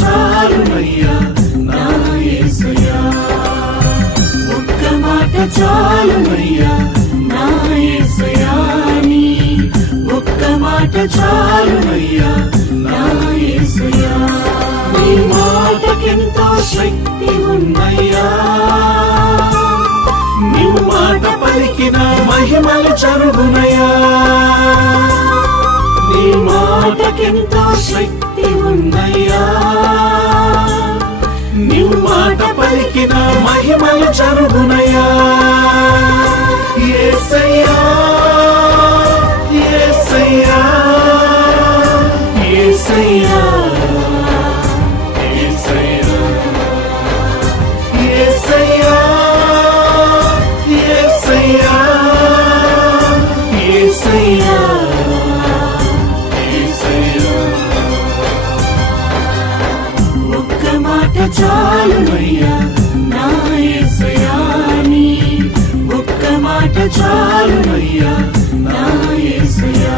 చాలునయ్యా నా యేసయ్యా, ఒక్క మాట చాలునయ్యా నా యేసయ్యా, నీ ఒక్క మాట చాలునయ్యా నా యేసయ్యా. నీ మాటకెంతో శక్తి ఉన్నయ్యా, నీవు మాట పలికిన మహిమలు జరుగునయ్యా. నీ మాటకెంతో శక్తి ఉన్నయ్యా, నీవు మాట పలికిన మహిమలు జరుగునయ్యా. యేసయ్యా యేసయ్యా యేసయ్యా యేసయ్యా యేసయ్యా యేసయ్యా యేసయ్యా యేసయ్యా. ఒక్క మాట చాలునయ్యా నా యేసయ్యా, నీ ఒక్క మాట చాలునయ్యా నా యేసయ్యా.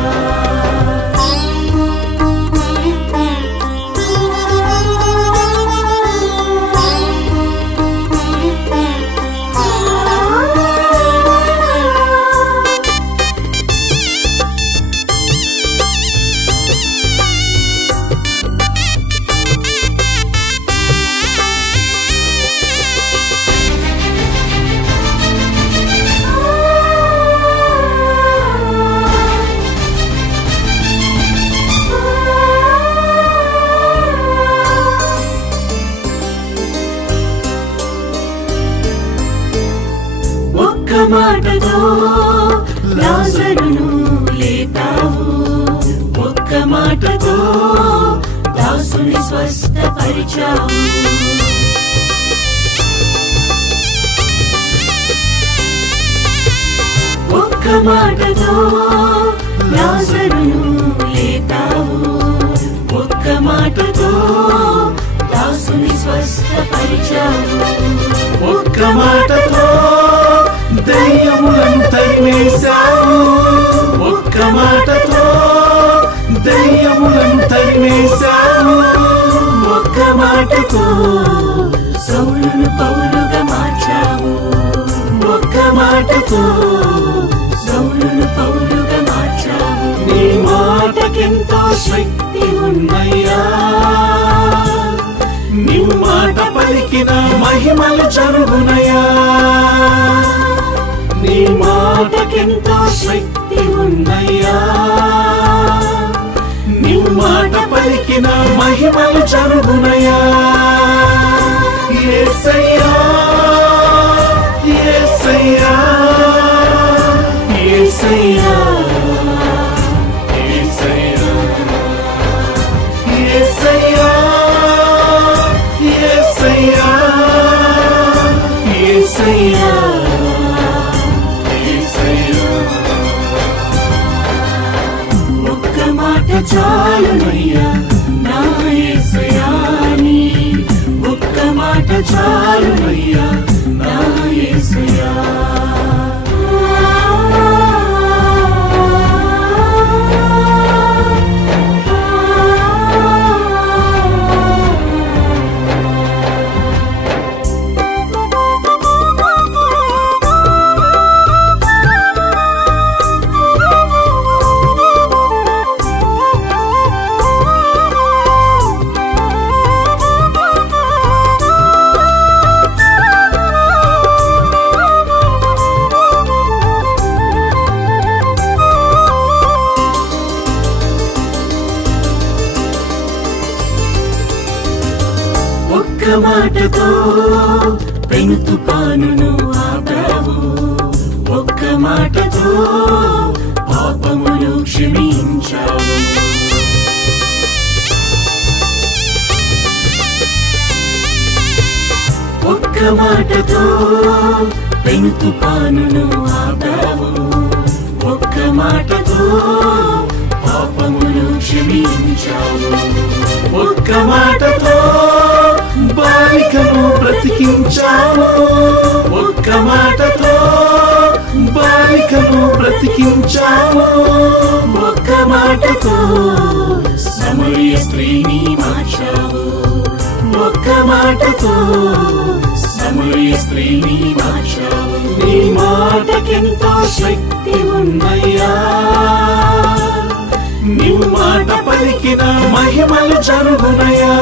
ఒక్క మాటతో లాజరును లేపావు, ఒక్క మాటతో దాసుని స్వస్థపరిచావు. ఒక్క మాటతో లాజరును లేపావు, ఒక్క మాటతో దాసుని స్వస్థపరిచావు. ఒక్క మాటతో దయ్యములను తరిమేశావు, ఒక్క మాటతో దయ్యములను తరిమేశావు. ఒక్క మాటతో సౌలును పౌలుగా మార్చావు, ఒక్క మాటతో సౌలును పౌలుగా మార్చావు. నీ మాటకెంతో శక్తి ఉన్నయ్యా, నీవు మాట పలికిన మహిమలు జరుగునయ్యా. నీ మాటకెంతో శక్తి ఉన్నయ్యా, నీవు మాట పలికిన మహిమలు జరుగునయ్యా. యేసయ్యా యేసయ్యా యేసయ్యా యేసయ్యా యేసయ్యా యేసయ్యా యేసయ్యా. ఒక్క మాట చాలునయ్యా నా యేసయ్యా, నీ ఒక్క మాట చాలునయ్యా నా యేసయ్యా. ఒక్క మాటతో పెను తుఫానును ఆపావు, ఒక్క మాటతో పాపమును క్షమించావు. ఒక్క మాటతో పెను తుఫానును ఆపావు, ఒక్క మాటతో పాపమును క్షమించావు. ఒక్క మాటతో బాలికను బ్రతికించావు, ఒక్క మాటతో బాలికను బ్రతికించావు. ఒక్క మాటతో సమరయ స్త్రీని మార్చావు. మాటతో సమరయ స్త్రీని మార్చావు. నీ మాటకెంతో శక్తి ఉన్నయ్యా. నీవు మాట పలికిన మహిమలు జరుగునయ్యా.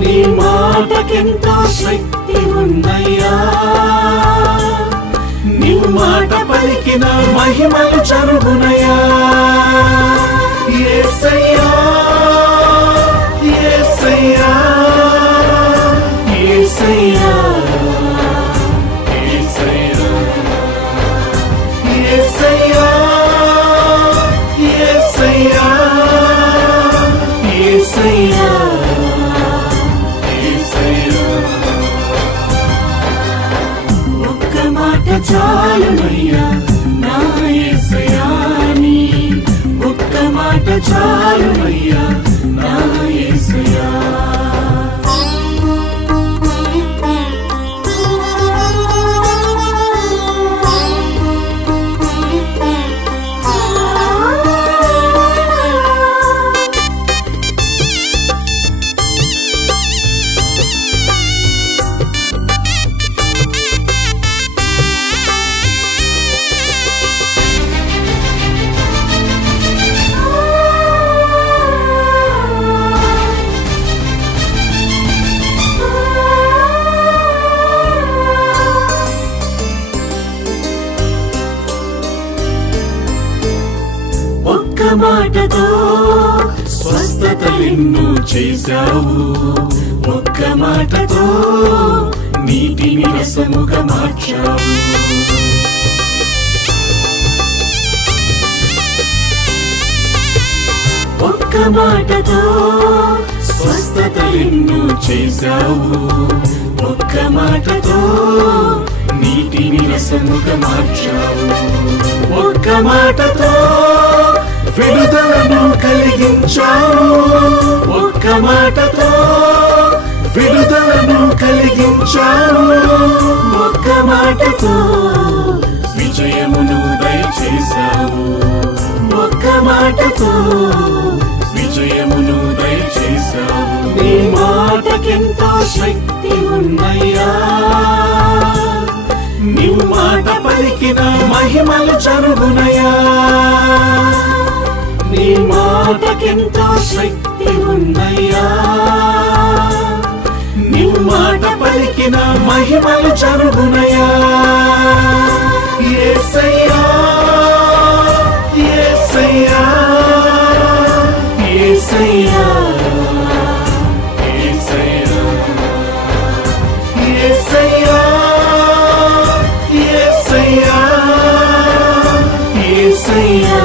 నీ మాటకెంతో శక్తి ఉన్నయ్యా. నీవు మాట పలికిన మహిమలు జరుగునయ్యా. యేసయ్యా యేసయ్యా యేసయ్యా యేసయ్యా యేసయ్యా యేసయ్యా యేసయ్యా యేసయ్యా. ఒక్క మాట చాలునయ్యా నా యేసయ్యా నీ ఒక్క మాట చాలునయ్యా నా యేసయ్యా. ఒక్క మాటతో స్వస్థతలెన్నో చేశావు. ఒక్క మాటతో నీటిని రసముగా మార్చావు. ఒక్క మాటతో స్వస్థతలెన్నో చేశావు. ఒక్క మాటతో నీటిని రసముగా మార్చావు. ఒక్క మాటతో విడుదలను కలిగించావు. ఒక్క మాటతో విడుదలను కలిగించావు. ఒక్క మాటతో విజయమును దయచేశావు. ఒక్క మాటతో విజయమును దయచేశావు. నీ మాటకెంతో శక్తి ఉన్నయ్యా. నీవు మాట పలికిన మహిమలు జరుగునయ్యా. నీ మాటకెంతో శక్తి ఉన్నయ్యా. నీవు మాట పలికిన మహిమలు జరుగునయ్యా. యేసయ్యా యేసయ్యా యేసయ్యా యేసయ్యా యేసయ్యా యేసయ్యా యేసయ్యా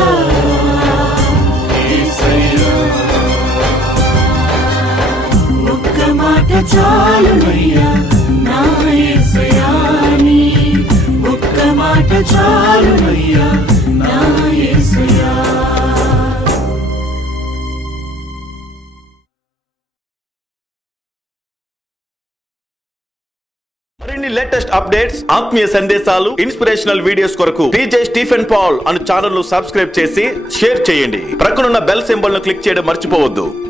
యేసయ్యా. ఒక్క మాట చాలునయ్యా నా యేసయ్యా నీ ఒక్క మాట చాలునయ్యా నా యేసయ్యా. మరిన్ని లేటెస్ట్ అప్డేట్స్, ఆత్మీయ సందేశాలు, ఇన్స్పిరేషనల్ వీడియోస్ కొరకు టీజే స్టీఫెన్ పాల్ అను ఛానల్ ను సబ్స్క్రైబ్ చేసి షేర్ చేయండి. ప్రక్కనున్న బెల్ సింబల్ ను క్లిక్ చేయడం మర్చిపోవద్దు.